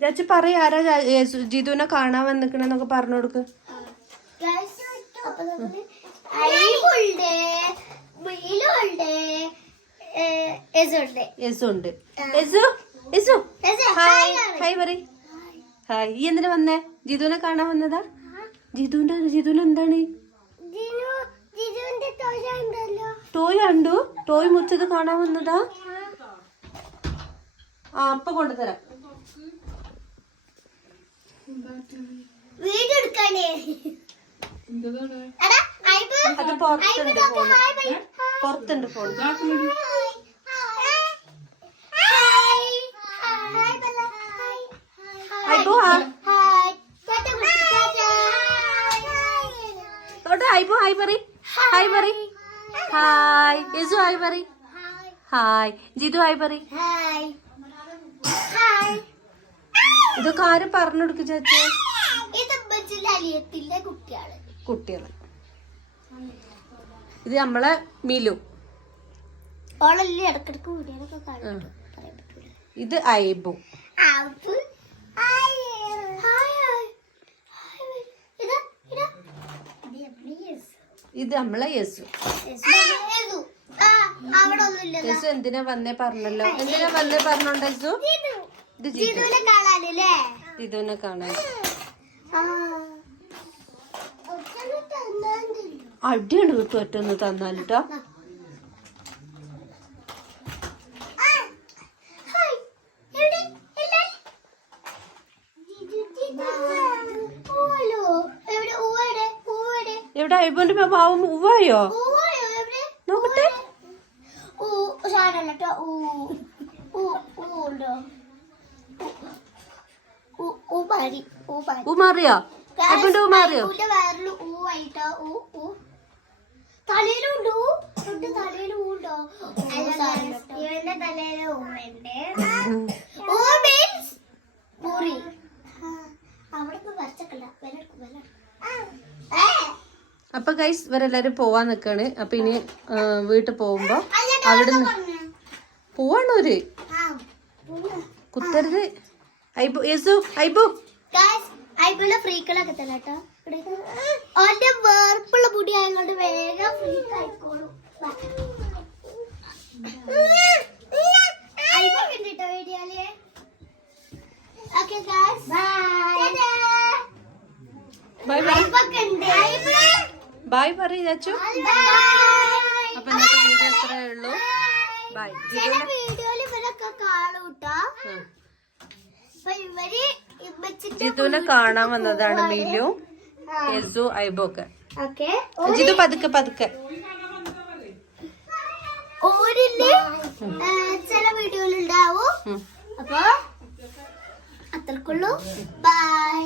ചാച്ചി പറയാ ആരാ ജിതുവിനെ കാണാൻ വന്നിക്കണെന്നൊക്കെ പറഞ്ഞു കൊടുക്ക് യേസു യേസു. ഹായ്. ഹായ് പറ ഹായ് ഈ എന്തിനാ വന്നേ? ജിതുവിനെ കാണാൻ വന്നതാ? ജിതുവിന്റെ ജിതുവിന് എന്താണ്? ടോയ് കണ്ടു. ടോയ് മുറിച്ചത് കാണാൻ വന്നതാ? ആ അപ്പൊ കൊണ്ടുതരാം വീഡിയോ എടുക്കാനേ എടാ ഐബ് അത് പുറത്തുണ്ട് ഫോൺ ഹായ് ബൈ. പുറത്തുണ്ട് ഫോൺ ഹായ് പറ ഹായ് പറ ഹായ്. യേസു ഹായ് പറ ഹായ്. ജിതു ഹായ് പറ ഇതൊക്കെ ആരും പറഞ്ഞു കൊടുക്കും ചേച്ചി കുട്ടികൾ. ഇത് നമ്മളെ മിലു. ഇത് ഐബു. ഇതാ നമ്മളെ യേസു. യേസു എന്തിനാ വന്നേ പറഞ്ഞല്ലോ? എന്തിനാ വന്നേ പറഞ്ഞോണ്ട് ഇത് ജിതു ജിതുവിനെ കാണാൻ. ആ. അടിയാണ് കിട്ടും ഒറ്റൊന്ന് തന്നാലിട്ടോ. എവിടെ? ഇവന്റെ പാവം എവിടെ? നോക്കട്ടെ. ഊ സാരല്ലോ ഊ ഊ ഊ ഉണ്ടോ? ഊ ഊ മാറിയോ ഊ മാറിയോ അപ്പൊ ഗൈസ് ഇവരെല്ലാരും പോവാൻ നിക്കാണ്. അപ്പൊ ഇനി വീട്ടിൽ പോകുമ്പോ അവിടുന്ന് പോവാണോര് കുത്തരുത്. ഐബു യേസു ഐബു. ഗായ്സ് ഐബിളുടെ ഫ്രീക്കളൊക്കെ തന്നെ കേട്ടോ. ഓന്റെ വേർപ്പുള്ള പൊടി ആയതുകൊണ്ട് വേഗം ഫ്രീക്ക് ആയിക്കോളും. ഐബ കണ്ടിട്ടോ വീഡിയോയിൽ? Okay guys bye bye bye Aiba കണ്ട് ബൈ പറയ് ചാച്ചു ബൈ അപ്പൊ ഇന്നത്തെ വീഡിയോ അത്രേ ഉള്ളൂ. ബൈ വീഡിയോയിൽ ഇവരൊക്കെ കാണൂട്ടോ. അപ്പൊ ഇവർ ജിതുവിനെ കാണാൻ വന്നതാണ് മിലു യെസു ഐബോക്ക്. ഒക്കെ ജിതു പതുക്കെ പതുക്കെ. ഓരിൽ ചില ഉം. അപ്പൊ അത്രക്കുള്ളൂ. ബൈ.